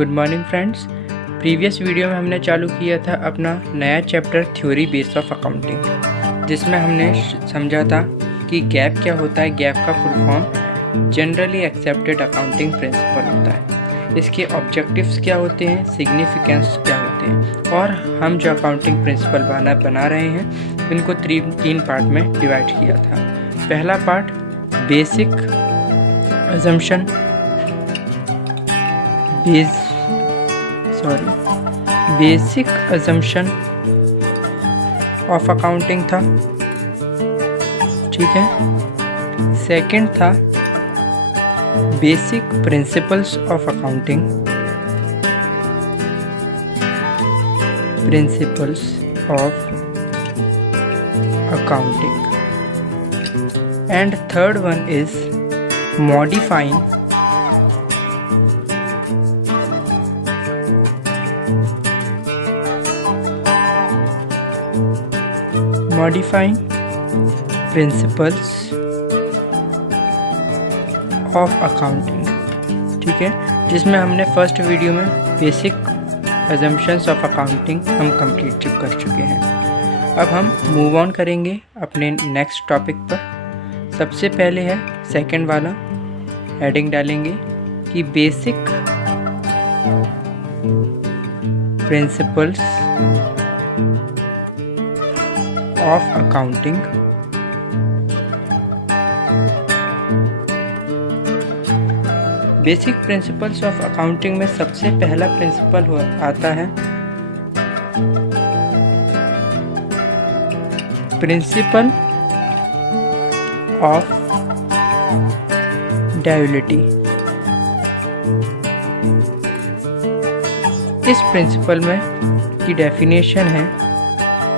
Good morning friends. Previous video में हमने चालू किया था अपना नया chapter theory base of accounting, जिसमें हमने समझा था कि गैप क्या होता है। गैप का full form generally accepted accounting principle होता है। इसके ऑब्जेक्टिव्स क्या होते हैं, सिग्निफिकेंस क्या होते हैं, और हम जो अकाउंटिंग प्रिंसिपल बना रहे हैं इनको तीन पार्ट में डिवाइड किया था। पहला part basic assumption basic assumption of accounting था, ठीक है। सेकंड था basic principles of accounting, and third one is modifying principles of accounting, ठीक है, जिसमें हमने फर्स्ट वीडियो में बेसिक अजम्पशंस ऑफ अकाउंटिंग हम कंप्लीट कर चुके हैं। अब हम मूव ऑन करेंगे अपने नेक्स्ट टॉपिक पर। सबसे पहले है सेकंड वाला, हेडिंग डालेंगे कि basic principles of accounting. Basic principles of accounting में सबसे पहला प्रिंसिपल आता है प्रिंसिपल ऑफ ड्यूअलिटी। इस प्रिंसिपल में की डेफिनेशन है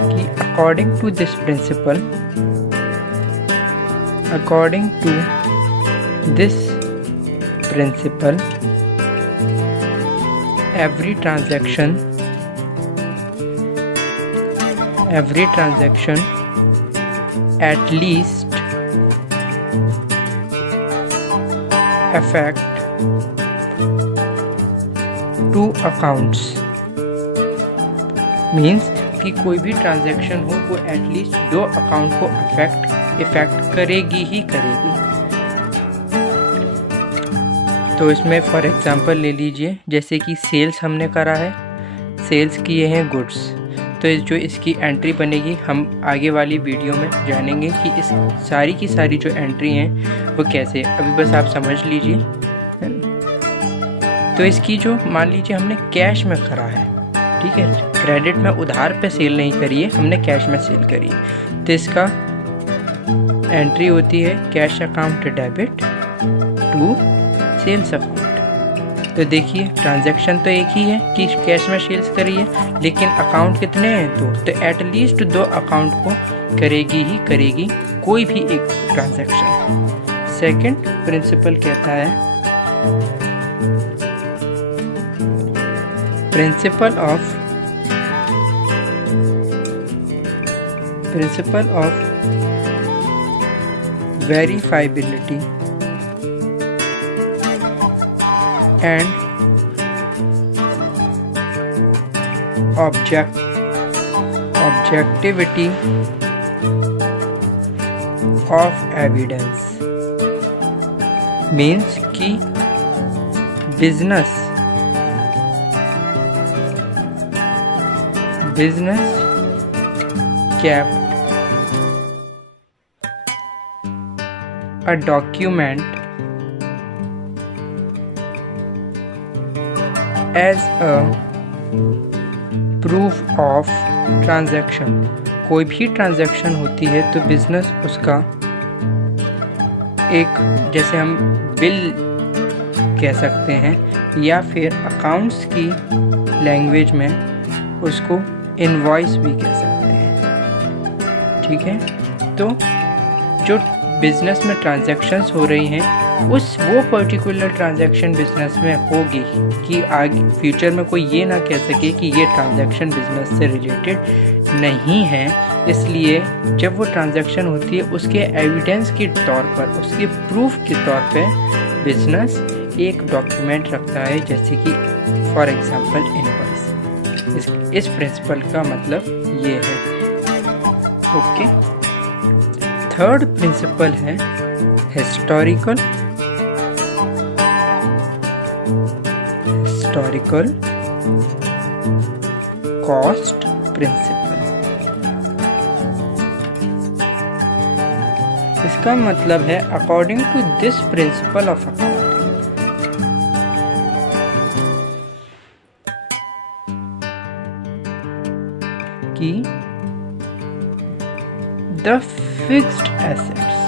कि according to this principle, every transaction at least affect two accounts, means कि कोई भी ट्रांजैक्शन हो वो एटलीस्ट दो अकाउंट को इफेक्ट करेगी ही करेगी। तो इसमें फॉर एग्जांपल ले लीजिए, जैसे कि सेल्स हमने करा है, सेल्स किए हैं गुड्स, तो जो इसकी एंट्री बनेगी हम आगे वाली वीडियो में जानेंगे कि इस सारी की सारी जो एंट्री हैं वो कैसे। अभी बस आप समझ लीजिए। तो इसकी जो मान लीजिए हमने कैश में करा है, ठीक है, क्रेडिट में उधार पे सेल नहीं करी है, हमने कैश में सेल करी है, तो इसका एंट्री होती है cash account debit to sales account. तो देखिए ट्रांजैक्शन तो एक ही है कि कैश में सेल्स करी है, लेकिन अकाउंट कितने हैं, दो, तो एटलीस्ट दो अकाउंट को करेगी ही करेगी कोई भी एक ट्रांजैक्शन। सेकंड प्रिंसिपल कहता है principle of verifiability and objectivity of evidence. Means कि business kept a document as a proof of transaction। कोई भी ट्रांजैक्शन होती है तो बिजनेस उसका एक, जैसे हम बिल कह सकते हैं या फिर अकाउंट्स की लैंग्वेज में उसको इनवॉइस भी कह सकते हैं, ठीक है। तो जो बिजनेस में ट्रांजैक्शंस हो रही हैं वो पर्टिकुलर ट्रांजैक्शन बिजनेस में होगी कि आगे फ्यूचर में कोई ये ना कह सके कि ये ट्रांजैक्शन बिजनेस से रिलेटेड नहीं है। इसलिए जब वो ट्रांजैक्शन होती है उसके एविडेंस के तौर पर, उसके प्रूफ के तौर पे बिजनेस एक डॉक्यूमेंट रखता है, जैसे कि फॉर एग्जांपल इनवॉइस। इस प्रिंसिपल का मतलब ये है। ओके, थर्ड प्रिंसिपल है हिस्टोरिकल कॉस्ट प्रिंसिपल। इसका मतलब है according to this principle of accounting कि द फिक्स्ड एसेट्स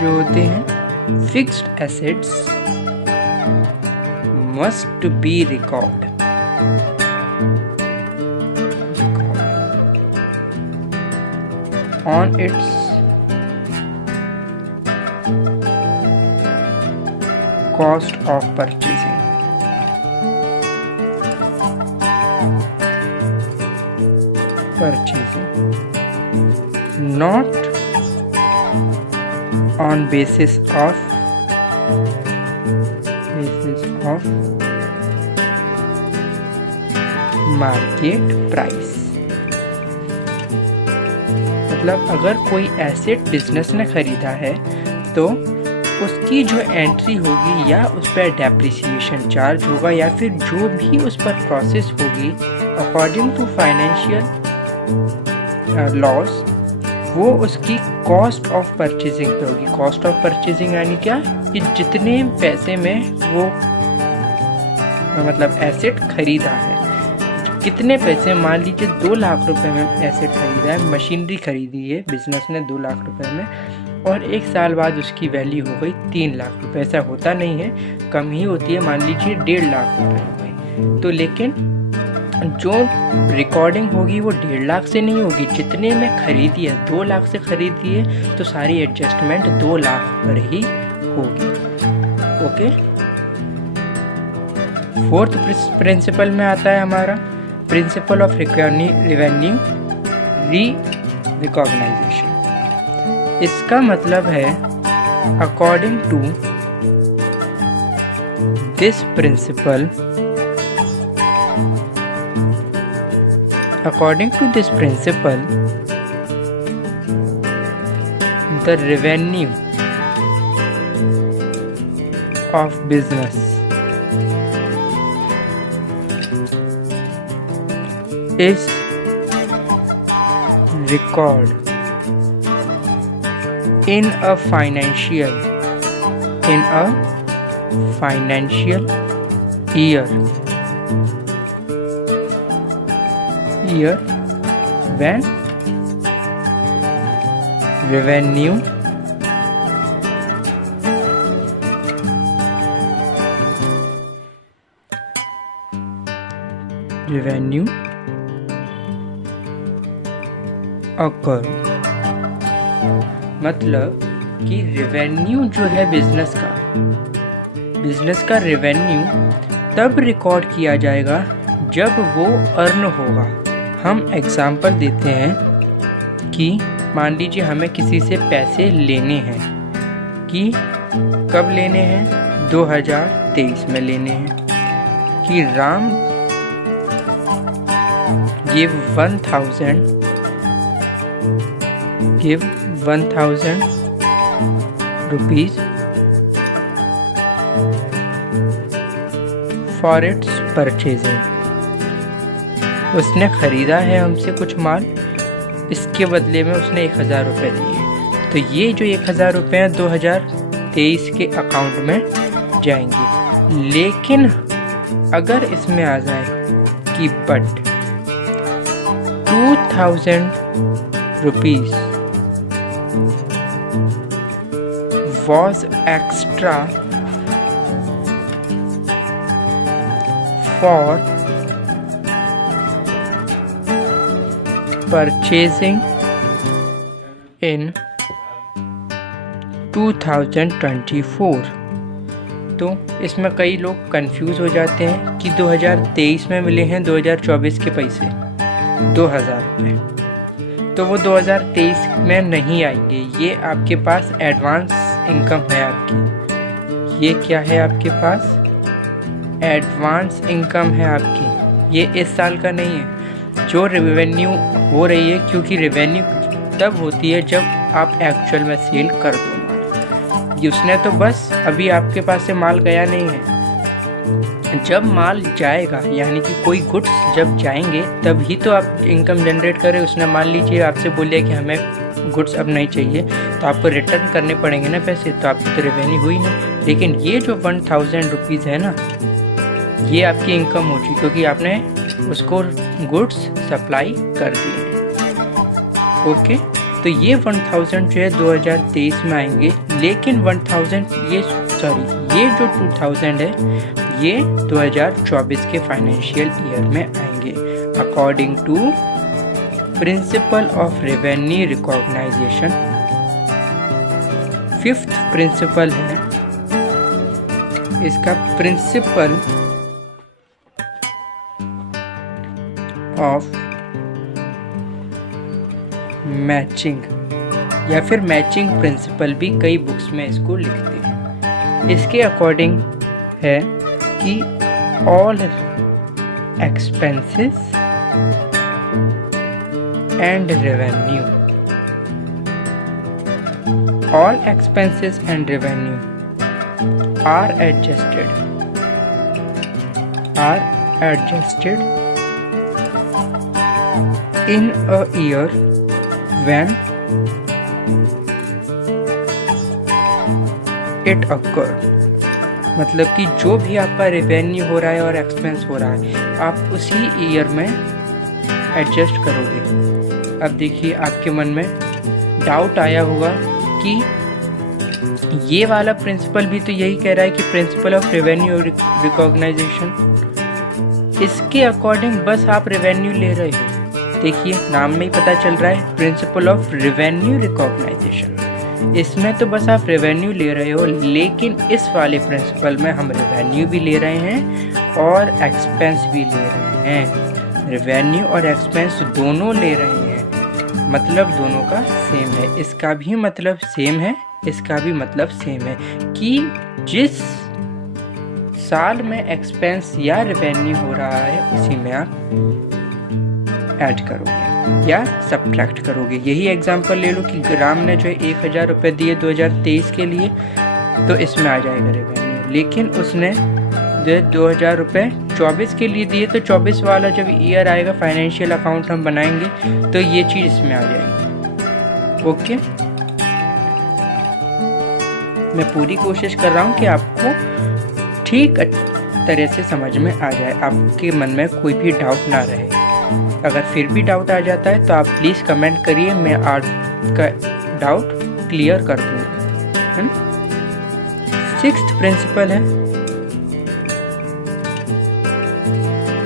जो होते हैं, fixed assets must be recorded on its cost of purchasing. Not on basis of market price. मतलब अगर कोई एसेट बिजनेस ने खरीदा है तो उसकी जो एंट्री होगी या उस पर डेप्रिसिएशन चार्ज होगा या फिर जो भी उस पर प्रोसेस होगी अकॉर्डिंग टू फाइनेंशियल लॉस, वो उसकी कॉस्ट ऑफ परचेजिंग पे होगी। कॉस्ट ऑफ परचेजिंग यानी क्या, कि जितने पैसे में वो मतलब एसेट खरीदा है, कितने पैसे, मान लीजिए 2 लाख रुपए में एसेट खरीदा है, मशीनरी खरीदी है बिजनेस ने 2 लाख रुपए में, और 1 साल बाद उसकी वैल्यू हो गई 3 लाख रुपए। ऐसा होता नहीं है, कम ही होती है, मान लीजिए 1.5 लाख रुपए हो गई। तो लेकिन जो रिकॉर्डिंग होगी वो 1.5 लाख से नहीं होगी, जितने में खरीदी है 2 लाख से खरीदी है तो सारी एडजस्टमेंट 2 लाख पर ही होगी। ओके, फोर्थ प्रिंसिपल में आता है हमारा principle of revenue re recognization. इसका मतलब है according to this principle the revenue of business is recorded in a financial year when revenue occur। मतलब कि रेवेन्यू जो है बिजनेस का रेवेन्यू तब रिकॉर्ड किया जाएगा जब वो अर्न होगा। हम एग्जाम्पल देते हैं कि मान लीजिए हमें किसी से पैसे लेने हैं, कि कब लेने हैं, 2023 में लेने हैं, कि Ram give 1000 rupees for its purchasing। उसने ख़रीदा है हमसे कुछ माल, इसके बदले में उसने 1000 रुपये दिए। तो ये जो 1000 रुपये हैं 2023 के अकाउंट में जाएंगे। लेकिन अगर इसमें आ जाए कि but 2000 rupees was extra for purchasing in 2024। तो इसमें कई लोग कंफ्यूज हो जाते हैं कि 2023 में मिले हैं 2024 के पैसे 2000 रुपये, तो वो 2023 में नहीं आएंगे। ये आपके पास एडवांस इनकम है आपकी। ये क्या है आपके पास? एडवांस इनकम है आपकी। ये इस साल का नहीं है जो रेवेन्यू हो रही है, क्योंकि रेवेन्यू तब होती है जब आप एक्चुअल में सेल कर दो माल। उसने तो बस अभी आपके पास से माल गया नहीं है। जब माल जाएगा, यानी कि कोई गुड्स जब जाएंगे तभी तो आप इनकम जनरेट करें। उसने मान लीजिए आपसे बोलिए कि हमें गुड्स अब नहीं चाहिए, तो आपको रिटर्न करने पड़ेंगे ना पैसे, तो आपकी तो रेवेन्यू हुई नहीं। लेकिन ये जो 1000 रुपीज़ है ना, ये आपकी इनकम हो चुकी, क्योंकि आपने उसको गुड्स सप्लाई कर दिए। ओके, तो ये 1000 जो है 2023 में आएंगे, लेकिन 1000 ये जो 2000 है ये 2024 के फाइनेंशियल ईयर में आएंगे। According to principle of revenue recognization, 5th principle है इसका, प्रिंसिपल ऑफ मैचिंग, या फिर मैचिंग प्रिंसिपल भी कई बुक्स में इसको लिखते हैं। इसके अकॉर्डिंग है कि all expenses and revenue, all expenses and revenue are adjusted in a year when it occurred। मतलब कि जो भी आपका रेवेन्यू हो रहा है और एक्सपेंस हो रहा है, आप उसी ईयर में एडजस्ट करोगे। अब देखिए, आपके मन में डाउट आया होगा कि ये वाला प्रिंसिपल भी तो यही कह रहा है कि प्रिंसिपल ऑफ रेवेन्यू रिकॉग्नाइजेशन, इसके अकॉर्डिंग बस आप रेवेन्यू ले रहे हो। देखिए, नाम में ही पता चल रहा है प्रिंसिपल ऑफ रेवेन्यू रिकॉग्नाइजेशन, इसमें तो बस आप रेवेन्यू ले रहे हो। लेकिन इस वाले प्रिंसिपल में हम रेवेन्यू भी ले रहे हैं और एक्सपेंस भी ले रहे हैं। रेवेन्यू और एक्सपेंस दोनों ले रहे हैं, मतलब दोनों का सेम है। इसका भी मतलब सेम है, इसका भी मतलब सेम है कि जिस साल में एक्सपेंस या रेवेन्यू हो रहा है उसी में आप ऐड करोगे या सब्ट्रैक्ट करोगे। यही एग्जांपल ले लो कि राम ने जो 1000 रुपये दिए 2023 के लिए, तो इसमें आ जाएगा रेवेन्यू। लेकिन उसने जो 2000 रुपये 24 के लिए दिए, तो 24 वाला जब ईयर आएगा, फाइनेंशियल अकाउंट हम बनाएंगे, तो ये चीज़ इसमें आ जाएगी। ओके, मैं पूरी कोशिश कर रहा हूँ कि आपको ठीक तरह से समझ में आ जाए, आपके मन में कोई भी डाउट ना रहे। अगर फिर भी डाउट आ जाता है तो आप प्लीज़ कमेंट करिए, मैं आपका डाउट क्लियर कर दूँगा। 6th प्रिंसिपल है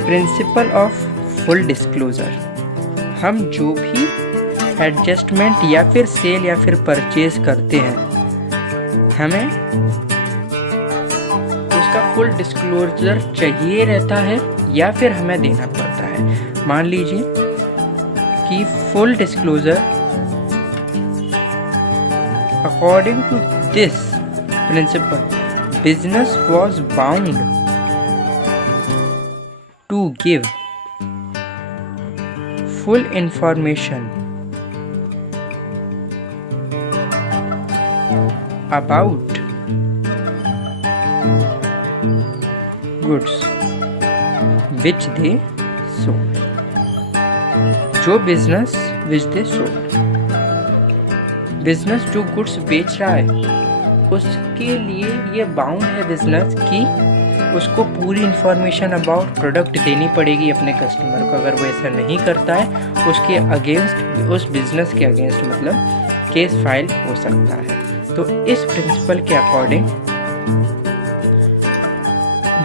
प्रिंसिपल ऑफ फुल डिस्क्लोजर। हम जो भी एडजस्टमेंट या फिर सेल या फिर परचेज करते हैं, हमें उसका फुल डिस्क्लोजर चाहिए रहता है या फिर हमें देना पड़ता है। मान लीजिए कि full disclosure according to this principle business was bound to give full information about goods which they sold. जो business which they sold, business जो गुड्स बेच रहा है उसके लिए ये बाउंड है बिजनेस कि उसको पूरी इंफॉर्मेशन अबाउट प्रोडक्ट देनी पड़ेगी अपने कस्टमर को। अगर वो ऐसा नहीं करता है, उसके अगेंस्ट, उस बिजनेस के अगेंस्ट मतलब केस फाइल हो सकता है। तो इस प्रिंसिपल के अकॉर्डिंग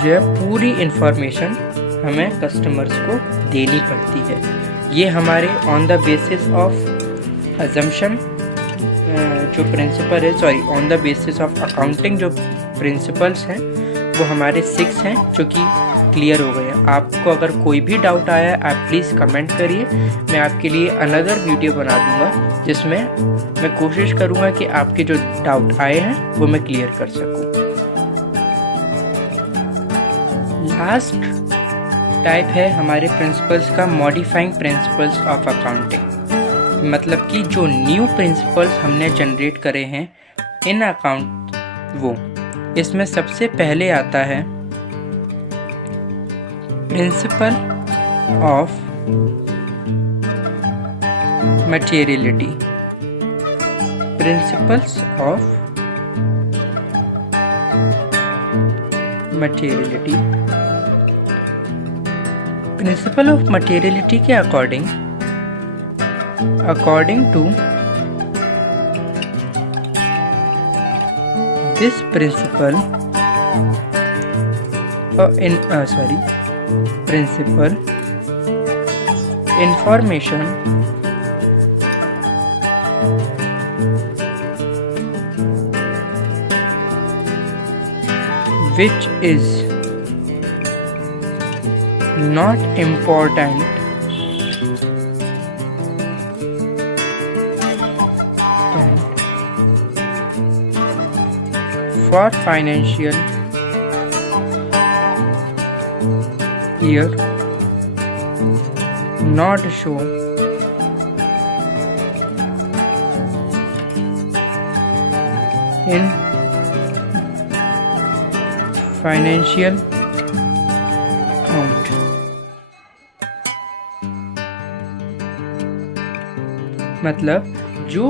जो है पूरी इंफॉर्मेशन हमें कस्टमर्स को देनी पड़ती है। ये हमारे on the basis of assumption जो प्रिंसिपल है, on the basis of accounting जो प्रिंसिपल्स हैं, वो हमारे 6 हैं जो कि क्लियर हो गए। आपको अगर कोई भी डाउट आया है आप प्लीज़ कमेंट करिए, मैं आपके लिए अनदर वीडियो बना दूंगा जिसमें मैं कोशिश करूंगा कि आपके जो डाउट आए हैं वो मैं क्लियर कर सकूं। लास्ट टाइप है हमारे प्रिंसिपल्स का मॉडिफाइंग प्रिंसिपल्स ऑफ अकाउंटिंग, मतलब कि जो न्यू प्रिंसिपल्स हमने जनरेट करे हैं इन अकाउंट, वो इसमें सबसे पहले आता है principle of materiality. Principles of materiality, principle of materiality के according to this principle principal information which is not important for financial year not shown in financial account। मतलब जो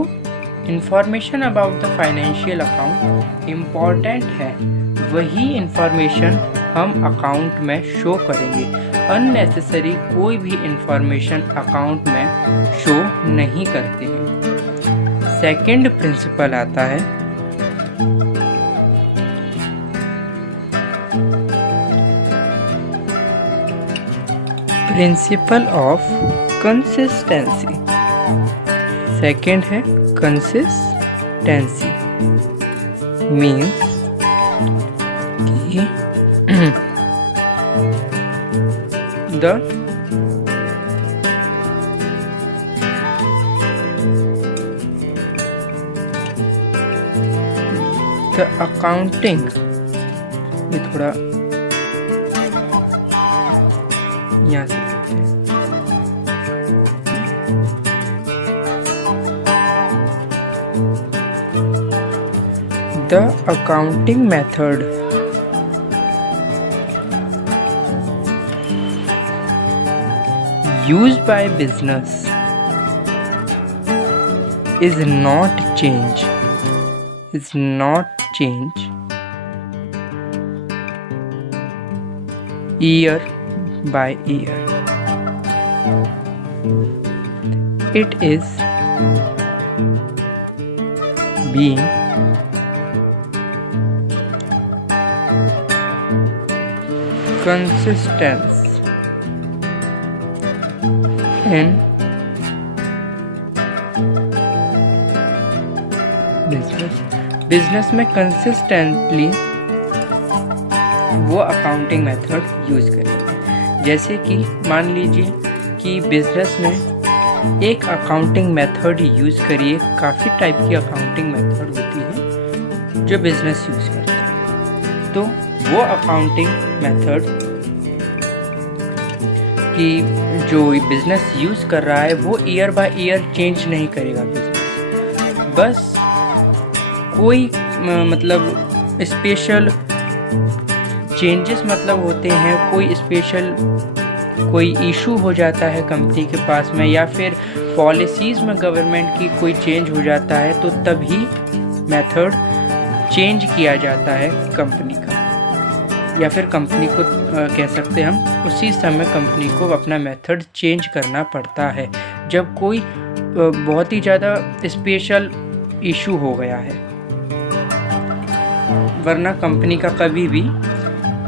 information about the financial account important है वही information हम account में show करेंगे। Unnecessary कोई भी इंफॉर्मेशन अकाउंट में शो नहीं करते हैं। सेकंड प्रिंसिपल आता है प्रिंसिपल ऑफ कंसिस्टेंसी। सेकंड है कंसिस्टेंसी, मीन्स कि the accounting, ये थोड़ा यहाँ से the accounting method used by business is not change year by year. It is being consistent in business में कंसिस्टेंटली वो अकाउंटिंग मेथड यूज़ करें। जैसे कि मान लीजिए कि बिजनेस में एक अकाउंटिंग मेथड यूज़ करिए, काफ़ी टाइप की अकाउंटिंग मेथड होती है जो बिजनेस यूज़ करता है, तो वो अकाउंटिंग मेथड कि जो बिजनेस यूज़ कर रहा है वो ईयर बाय ईयर चेंज नहीं करेगा बिजनेस। बस कोई मतलब स्पेशल चेंजेस मतलब होते हैं, कोई स्पेशल कोई इशू हो जाता है कंपनी के पास में, या फिर पॉलिसीज़ में गवर्नमेंट की कोई चेंज हो जाता है, तो तभी मेथड चेंज किया जाता है कंपनी का, या फिर कंपनी को कह सकते हैं हम उसी समय कंपनी को अपना मेथड चेंज करना पड़ता है जब कोई बहुत ही ज़्यादा स्पेशल इशू हो गया है। वरना कंपनी का कभी भी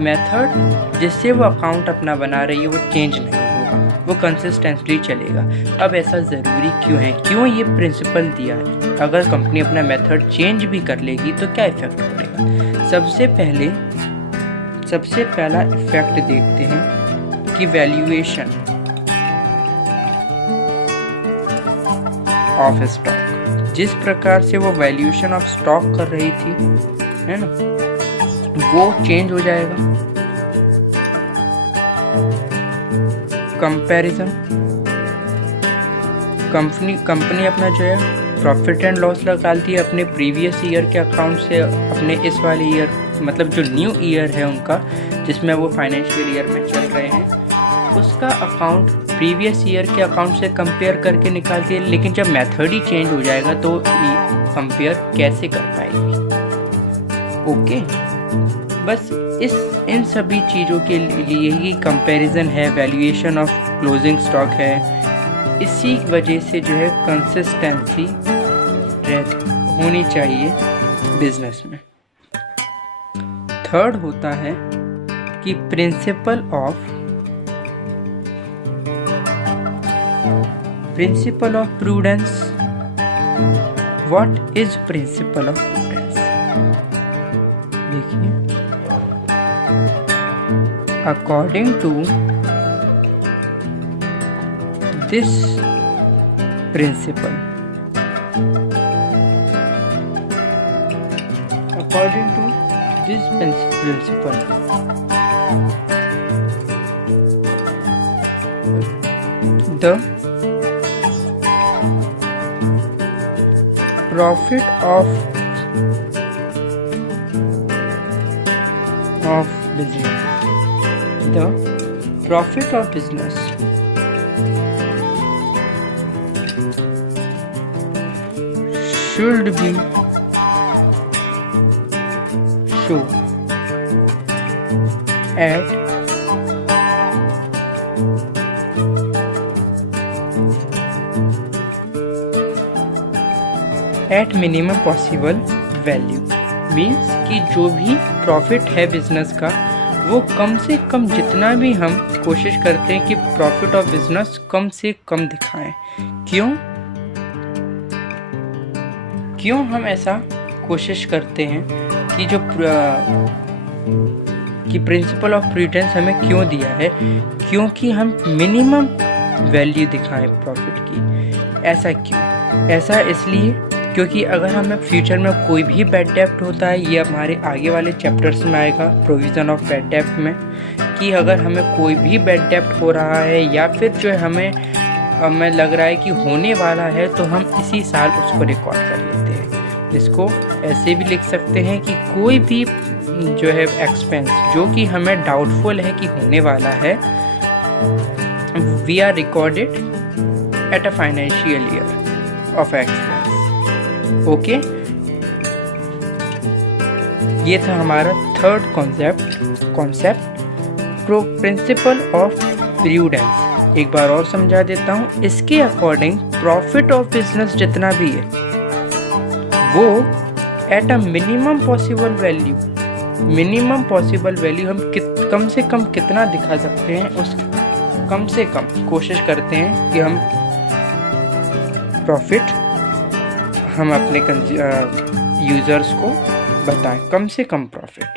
मेथड जिससे वो अकाउंट अपना बना रही है वो चेंज नहीं होगा, वो कंसिस्टेंटली चलेगा। अब ऐसा ज़रूरी क्यों है, क्यों ये प्रिंसिपल दिया है? अगर कंपनी अपना मेथड चेंज भी कर लेगी तो क्या इफ़ेक्ट पड़ेगा? सबसे पहले सबसे पहला इफेक्ट देखते हैं कि वैल्यूएशन ऑफ स्टॉक, जिस प्रकार से वो वैल्यूएशन ऑफ स्टॉक कर रही थी, है ना, वो चेंज हो जाएगा। कंपैरिजन, कंपनी अपना जो है प्रॉफिट एंड लॉस निकालती है अपने प्रीवियस ईयर के अकाउंट से अपने इस वाले ईयर, मतलब जो न्यू ईयर है उनका, जिसमें वो फाइनेंशियल ईयर में चल रहे हैं, उसका अकाउंट प्रीवियस ईयर के अकाउंट से कंपेयर करके निकालती है। लेकिन जब मेथड ही चेंज हो जाएगा तो कंपेयर कैसे कर पाएगी? ओके, बस इन सभी चीज़ों के लिए ही कंपैरिजन है, वैल्यूएशन ऑफ क्लोजिंग स्टॉक है। इसी वजह से जो है कंसिस्टेंसी होनी चाहिए बिजनेस में। थर्ड होता है कि principle of prudence. What is principle of prudence? देखिए, according to this principle, according to this principle, the profit of business, the profit of business should be shown at minimum possible value। Means कि जो भी profit है business का, वो कम से कम, जितना भी हम कोशिश करते हैं कि प्रॉफिट ऑफ बिजनेस कम से कम दिखाएं। क्यों हम ऐसा कोशिश करते हैं कि जो प्रिंसिपल ऑफ प्रूडेंस हमें क्यों दिया है? क्योंकि हम मिनिमम वैल्यू दिखाएं प्रॉफिट की। ऐसा क्यों? ऐसा इसलिए क्योंकि अगर हमें फ्यूचर में कोई भी बैड डेब्ट होता है, ये हमारे आगे वाले चैप्टर्स में आएगा प्रोविज़न ऑफ बैड डेब्ट में, कि अगर हमें कोई भी बैड डेब्ट हो रहा है या फिर जो हमें लग रहा है कि होने वाला है, तो हम इसी साल उसको रिकॉर्ड कर लेते हैं। इसको ऐसे भी लिख सकते हैं कि कोई भी जो है एक्सपेंस जो कि हमें डाउटफुल है कि होने वाला है, we are recorded at a financial year of expense. Okay, ये था हमारा third concept principle of prudence. एक बार और समझा देता हूँ। इसके अकॉर्डिंग प्रॉफिट ऑफ बिजनेस जितना भी है वो at a minimum possible value हम कम से कम कितना दिखा सकते हैं, उस कम से कम कोशिश करते हैं कि हम प्रॉफिट हम अपने यूजर्स को बताएं, कम से कम प्रॉफिट।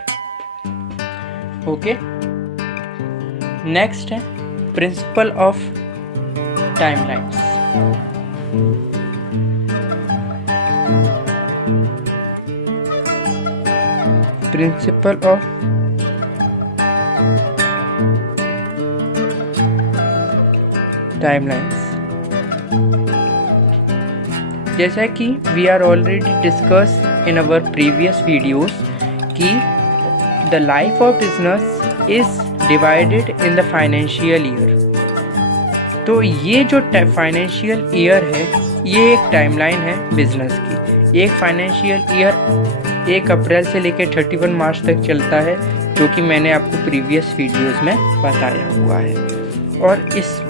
ओके, नेक्स्ट है principle of timelines. Principle of timelines, जैसा कि we are already discuss in our previous videos कि the life of business is divided in the financial year. तो ये जो फाइनेंशियल ईयर है, ये एक टाइमलाइन है बिजनेस की। एक फाइनेंशियल ईयर 1 अप्रैल से लेकर 31 मार्च तक चलता है, जो कि मैंने आपको प्रीवियस वीडियोस में बताया हुआ है। और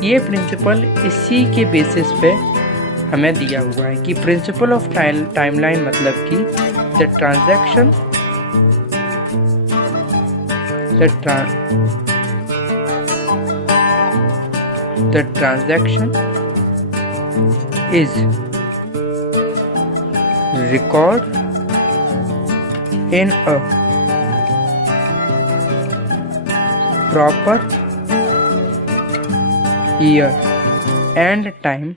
ये प्रिंसिपल इसी के बेसिस पे हमें दिया हुआ है कि प्रिंसिपल ऑफ टाइमलाइन मतलब कि the transaction is record in a proper year and time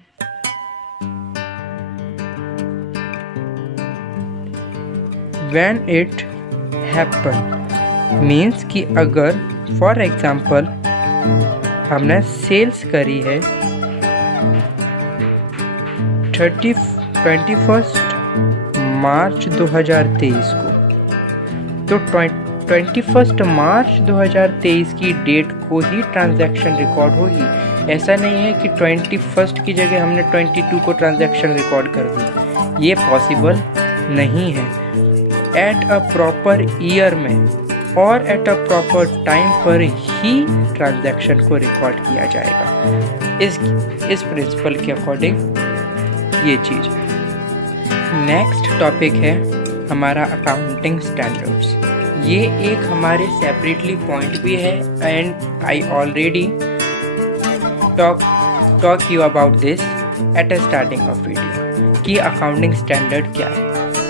when it happened, means कि अगर फॉर एग्जाम्पल हमने सेल्स करी है 21 मार्च 2023 को, तो 21 मार्च 2023 की डेट को ही ट्रांजैक्शन रिकॉर्ड होगी। ऐसा नहीं है कि 21 की जगह हमने 22 को ट्रांजैक्शन रिकॉर्ड कर दी, ये पॉसिबल नहीं है। एट अ प्रॉपर ईयर में और एट अ प्रॉपर टाइम पर ही ट्रांजैक्शन को रिकॉर्ड किया जाएगा। इस प्रिंसिपल के अकॉर्डिंग ये चीज़ है। नेक्स्ट टॉपिक है हमारा अकाउंटिंग स्टैंडर्ड्स। ये एक हमारे सेपरेटली पॉइंट भी है and I already talk you about this at a starting of video कि अकाउंटिंग स्टैंडर्ड क्या है।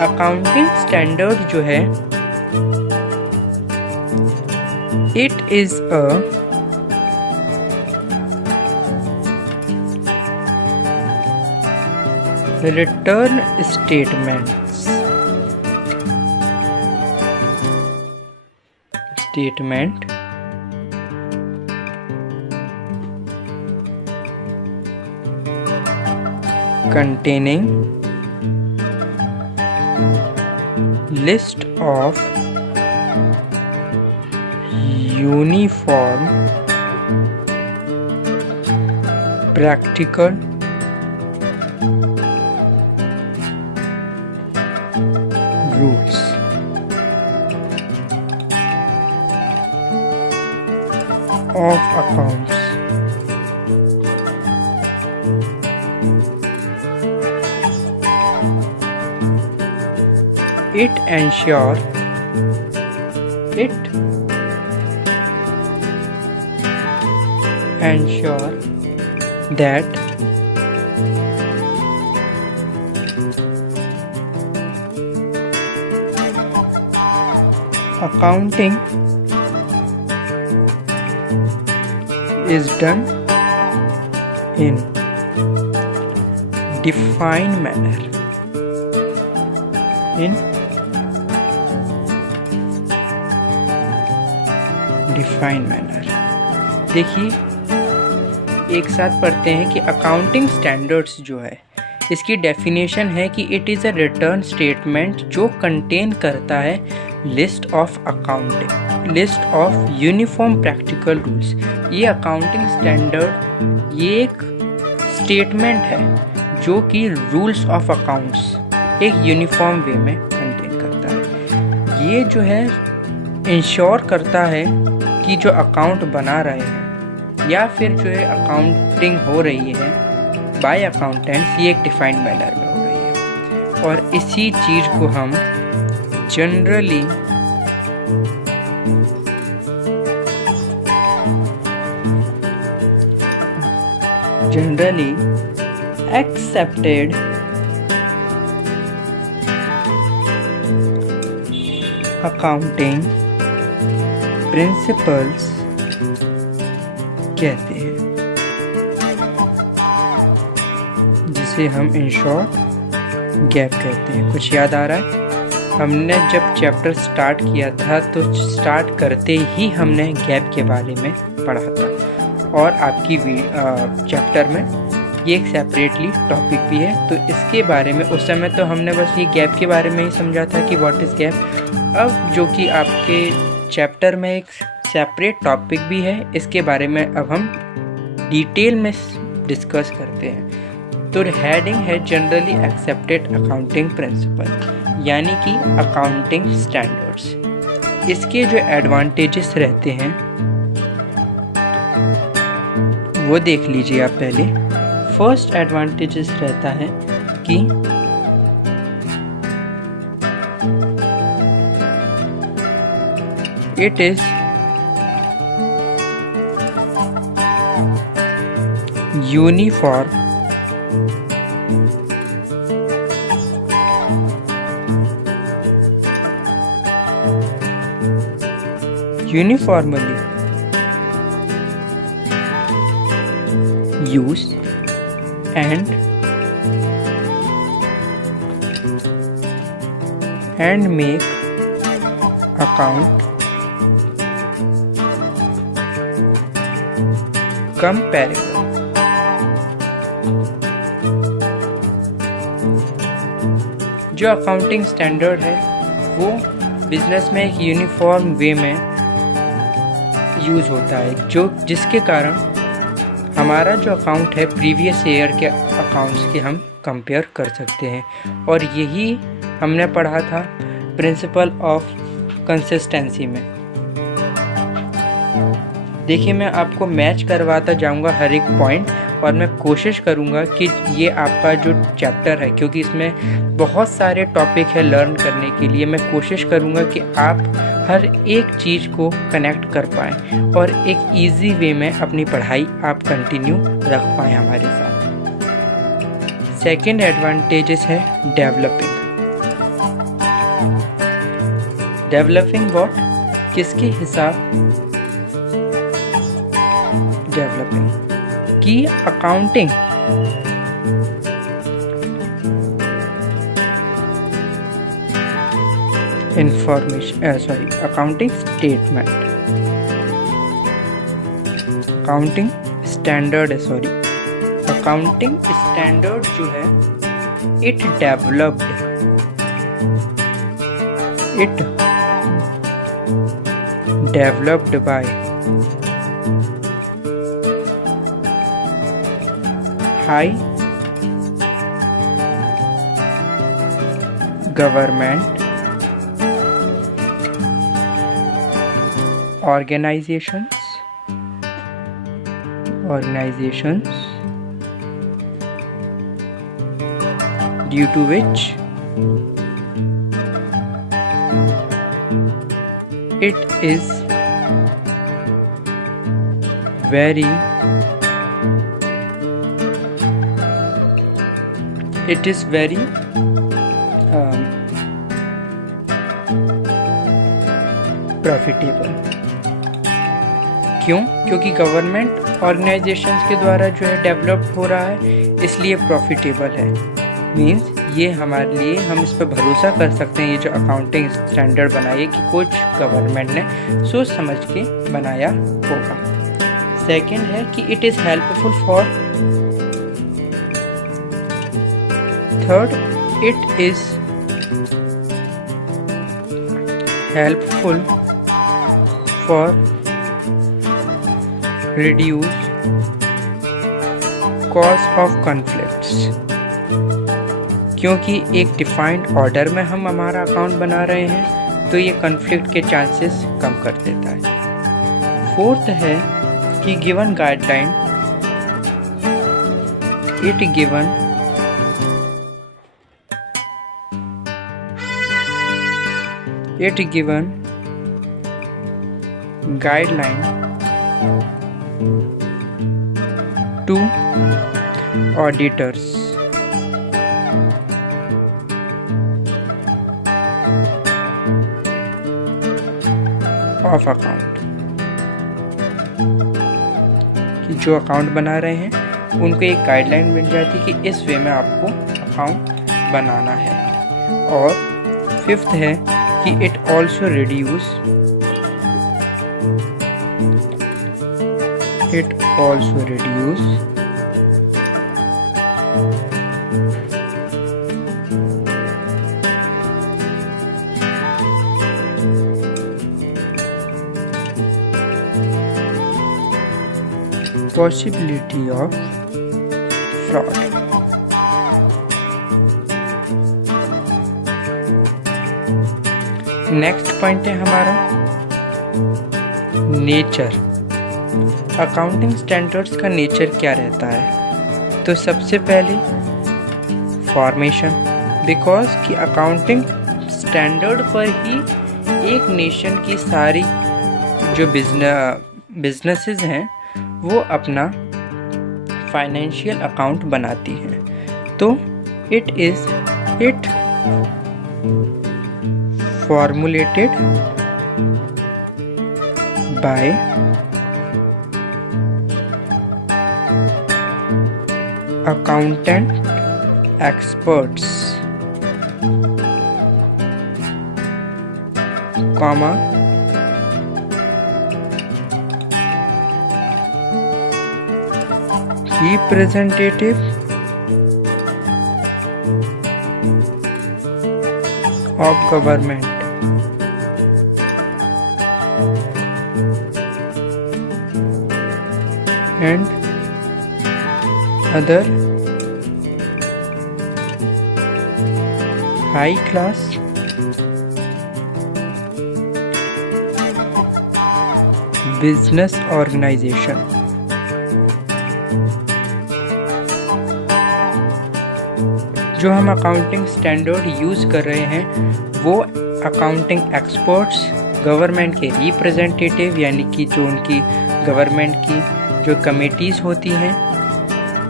अकाउंटिंग स्टैंडर्ड जो है it is a return statement containing list of uniform practical rules of accounts it ensure that accounting is done in defined manner. देखिए एक साथ पढ़ते हैं कि अकाउंटिंग स्टैंडर्ड्स जो है इसकी डेफिनेशन है कि it is a return statement जो कंटेन करता है list of uniform practical rules. ये अकाउंटिंग स्टैंडर्ड ये एक स्टेटमेंट है जो कि रूल्स ऑफ अकाउंट्स एक यूनिफॉर्म वे में कंटेन करता है। ये जो है इंश्योर करता है कि जो अकाउंट बना रहे हैं या फिर जो है अकाउंटिंग हो रही है बाय अकाउंटेंट्स ये एक डिफाइंड मैनर में हो रही है। और इसी चीज़ को हम जनरली एक्सेप्टेड अकाउंटिंग प्रिंसिपल्स कहते हैं, जिसे हम इन शॉर्ट गैप कहते हैं। कुछ याद आ रहा है? हमने जब चैप्टर स्टार्ट किया था तो स्टार्ट करते ही हमने गैप के बारे में पढ़ा था और आपकी चैप्टर में ये एक सेपरेटली टॉपिक भी है। तो इसके बारे में उस समय तो हमने बस ये गैप के बारे में ही समझा था कि व्हाट इज़ गैप। अब जो कि आपके चैप्टर में एक सेपरेट टॉपिक भी है, इसके बारे में अब हम डिटेल में डिस्कस करते हैं। तो हेडिंग है जनरली एक्सेप्टेड अकाउंटिंग प्रिंसिपल, यानी कि अकाउंटिंग स्टैंडर्ड्स। इसके जो एडवांटेजेस रहते हैं वो देख लीजिए आप पहले। फर्स्ट एडवांटेजेस रहता है कि it is uniform uniformly use and make account comparable. जो अकाउंटिंग स्टैंडर्ड है वो बिजनेस में एक यूनिफॉर्म वे में यूज़ होता है, जो जिसके कारण हमारा जो अकाउंट है प्रीवियस ईयर के अकाउंट्स के हम कंपेयर कर सकते हैं। और यही हमने पढ़ा था प्रिंसिपल ऑफ कंसिस्टेंसी में। देखिए, मैं आपको मैच करवाता जाऊंगा हर एक पॉइंट, और मैं कोशिश करूंगा कि ये आपका जो चैप्टर है, क्योंकि इसमें बहुत सारे टॉपिक है लर्न करने के लिए, मैं कोशिश करूंगा कि आप हर एक चीज़ को कनेक्ट कर पाएँ और एक इजी वे में अपनी पढ़ाई आप कंटिन्यू रख पाएँ हमारे साथ। सेकंड एडवांटेजेस है डेवलपिंग व्हाट, किसके हिसाब, डेवलपिंग की accounting accounting statement, accounting standard accounting standard जो है it developed by high government organizations due to which it is very profitable. क्यों? क्योंकि गवर्नमेंट ऑर्गेनाइजेशंस के द्वारा जो है डेवलप हो रहा है, इसलिए प्रॉफिटेबल है। मींस ये हमारे लिए, हम इस पर भरोसा कर सकते हैं, ये जो अकाउंटिंग स्टैंडर्ड बनाई है कि कुछ गवर्नमेंट ने सोच समझ के बनाया होगा। सेकंड है कि it is helpful for, third it is helpful for reduce cause of conflicts, क्योंकि एक डिफाइंड ऑर्डर में हम हमारा अकाउंट बना रहे हैं तो ये कॉन्फ्लिक्ट के चांसेस कम कर देता है। फोर्थ है कि given guideline to auditors of account, कि जो अकाउंट बना रहे हैं उनको एक गाइडलाइन मिल जाती है कि इस वे में आपको अकाउंट बनाना है। और फिफ्थ है कि it also reduce possibility of fraud। Next point है हमारा नेचर। अकाउंटिंग स्टैंडर्ड्स का नेचर क्या रहता है? तो सबसे पहले फॉर्मेशन, बिकॉज कि अकाउंटिंग स्टैंडर्ड पर ही एक नेशन की सारी जो बिजनेसेस हैं वो अपना फाइनेंशियल अकाउंट बनाती हैं। तो it formulated bye accountant experts, comma, representative of government and other high class business organization. जो हम अकाउंटिंग स्टैंडर्ड यूज़ कर रहे हैं वो अकाउंटिंग एक्सपर्ट्स, गवर्नमेंट के रिप्रेजेंटेटिव यानी कि जो उनकी गवर्नमेंट की जो कमेटीज़ होती हैं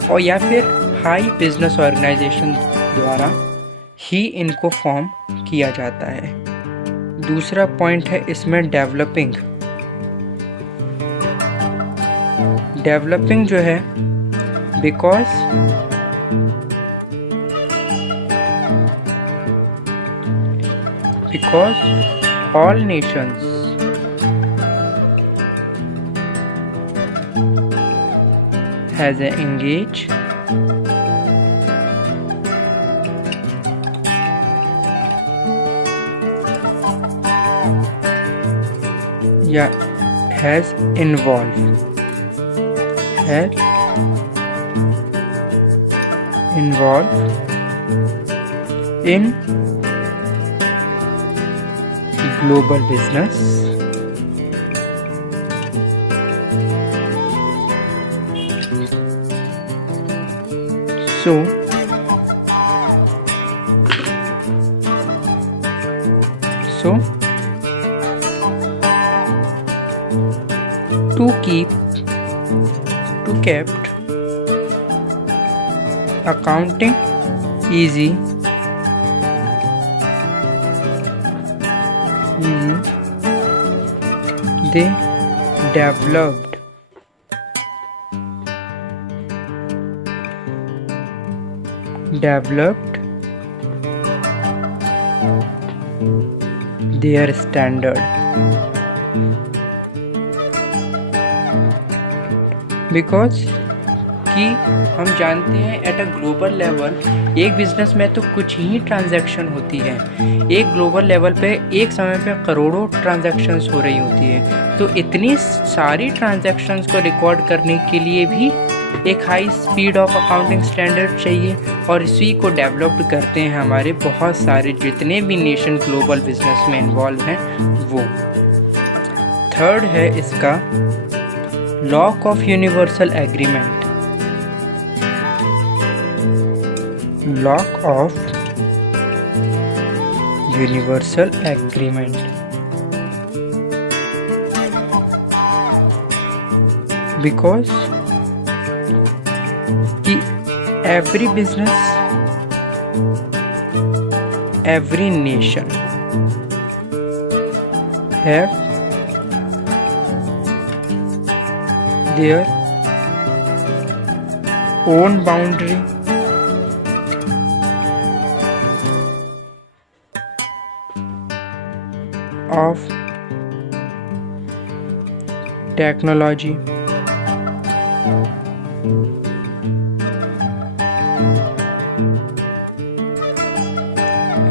और या फिर हाई बिजनेस ऑर्गेनाइजेशन द्वारा ही इनको फॉर्म किया जाता है। दूसरा पॉइंट है इसमें डेवलपिंग जो है because all nations has a engage has involved in global business, so to keep accounting easy, they developed their standard because कि हम जानते हैं एट अ ग्लोबल लेवल एक बिजनेस में तो कुछ ही ट्रांजैक्शन होती है, एक ग्लोबल लेवल पे एक समय पे करोड़ों ट्रांजैक्शंस हो रही होती है, तो इतनी सारी ट्रांजैक्शंस को रिकॉर्ड करने के लिए भी एक high speed of accounting standard चाहिए और इसी को डेवलप्ड करते हैं हमारे बहुत सारे जितने भी नेशन ग्लोबल बिजनेस में इन्वॉल्व हैं वो। थर्ड है इसका lock of universal agreement, lock of universal agreement because कि every business, every nation have their own boundary of technology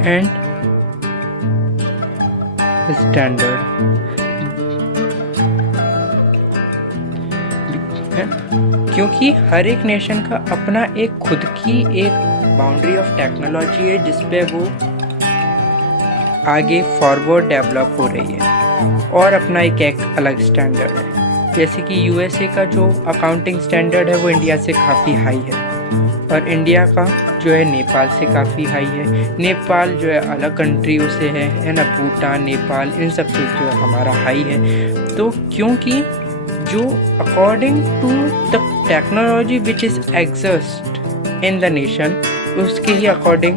and standard, क्योंकि हर एक नेशन का अपना एक खुद की एक बाउंड्री ऑफ टेक्नोलॉजी है जिसपे वो आगे फॉरवर्ड डेवलप हो रही है और अपना एक अलग स्टैंडर्ड है। जैसे कि यूएसए का जो अकाउंटिंग स्टैंडर्ड है वो इंडिया से काफ़ी हाई है और इंडिया का जो है नेपाल से काफ़ी हाई है। नेपाल जो है अलग कंट्रियों से है ना, भूटान, नेपाल इन सब से जो है हमारा हाई है। तो क्योंकि जो according to the technology which is exist in the nation, उसके ही अकॉर्डिंग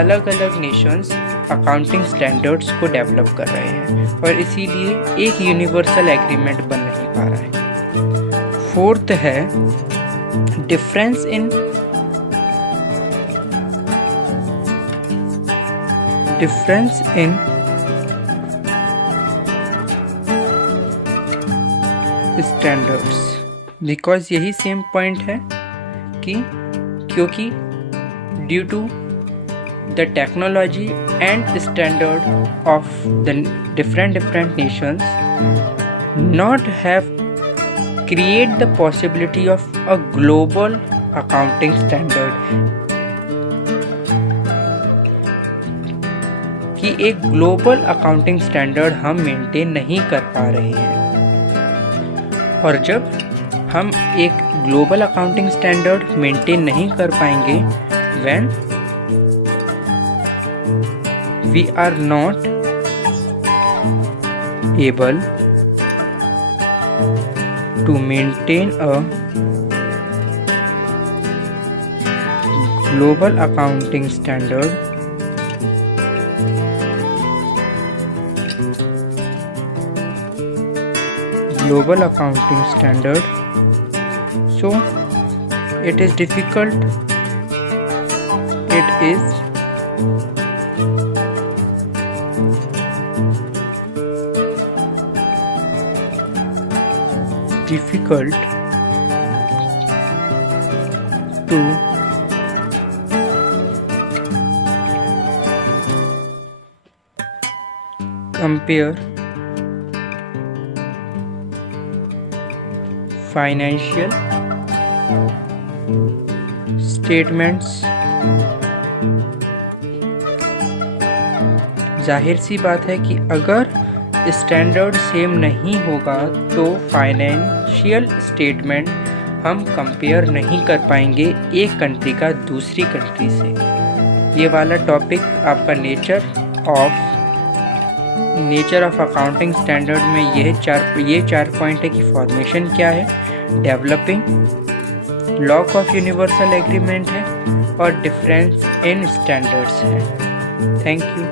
अलग अलग नेशंस अकाउंटिंग स्टैंडर्ड्स को डेवलप कर रहे हैं और इसीलिए एक यूनिवर्सल एग्रीमेंट बन नहीं पा रहा है। फोर्थ है difference in difference in standards, because यही सेम पॉइंट है कि क्योंकि due to the technology and standard of the different nations not have create the possibility of a global accounting standard, कि एक ग्लोबल अकाउंटिंग स्टैंडर्ड हम maintain नहीं कर पा रहे हैं। और जब हम एक ग्लोबल अकाउंटिंग स्टैंडर्ड मेंटेन नहीं कर पाएंगे, when we are not able to maintain a global accounting standard, so it is difficult, it is difficult to compare financial statements। जाहिर सी बात है कि अगर स्टैंडर्ड सेम नहीं होगा तो फाइनेंशियल स्टेटमेंट हम कंपेयर नहीं कर पाएंगे एक कंट्री का दूसरी कंट्री से। ये वाला टॉपिक आपका नेचर ऑफ अकाउंटिंग स्टैंडर्ड में ये चार पॉइंट है कि फॉर्मेशन क्या है, developing, lock of universal agreement है और डिफरेंस इन स्टैंडर्ड्स है। Thank you.